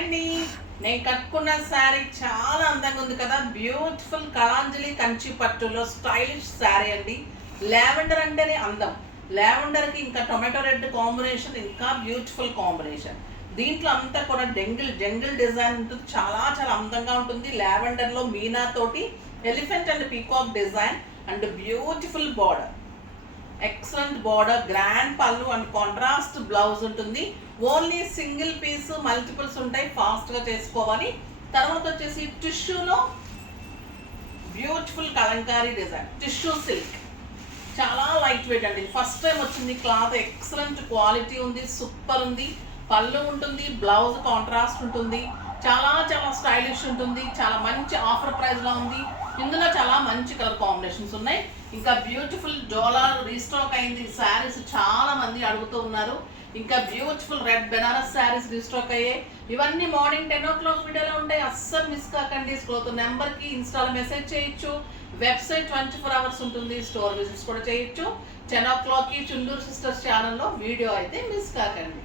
అండి నేను కట్టుకున్న శారీ చాలా అందంగా ఉంది కదా. బ్యూటిఫుల్ కళాంజలి కంచి పట్టులో స్టైలిష్ శారీ అండి. లావెండర్ అంటేనే అందం. లావెండర్కి ఇంకా టొమాటో రెడ్ కాంబినేషన్ ఇంకా బ్యూటిఫుల్ కాంబినేషన్. దీంట్లో అంతా కూడా జంగిల్ డిజైన్ ఉంటుంది. చాలా చాలా అందంగా ఉంటుంది. లావెండర్లో మీనా తోటి elephant and peacock design and beautiful border. Excellent border, grand పళ్ళు అండ్ కాంట్రాస్ట్ బ్లౌజ్ ఉంటుంది. ఓన్లీ సింగిల్ పీస్, మల్టిపుల్స్ ఉంటాయి, ఫాస్ట్గా చేసుకోవాలి. తర్వాత వచ్చేసి టిష్యూలో beautiful Kalamkari design, tissue silk, చాలా లైట్ వెయిట్ అండి. ఫస్ట్ టైం వచ్చింది క్లాత్, ఎక్సలెంట్ క్వాలిటీ ఉంది, సూపర్ ఉంది. పళ్ళు ఉంటుంది, బ్లౌజ్ కాంట్రాస్ట్ ఉంటుంది, చాలా చాలా స్టైలిష్ ఉంటుంది. చాలా మంచి ఆఫర్ ప్రైస్లో ఉంది. ఇందులో చాలా మంచి కలర్ కాంబినేషన్స్ ఉన్నాయి. ఇంకా బ్యూటిఫుల్ డోలార్ రీస్టాక్ అయింది. శారీస్ చాలా మంది అడుగుతూ ఉన్నారు. ఇంకా beautiful red Banaras saris restock అయ్యాయి. ఇవన్నీ మార్నింగ్ 10 o'clock వీడియోలో ఉంటాయి. అస్సలు మిస్ కాకండి. స్క్రోల్ నెంబర్కి ఇన్స్టాలో మెసేజ్ చేయొచ్చు. వెబ్సైట్ 24 hours ఉంటుంది. స్టోర్ విజిట్స్ కూడా చేయొచ్చు. 10 o'clockకి చుండూరు సిస్టర్స్ ఛానల్లో వీడియో అయితే మిస్ కాకండి.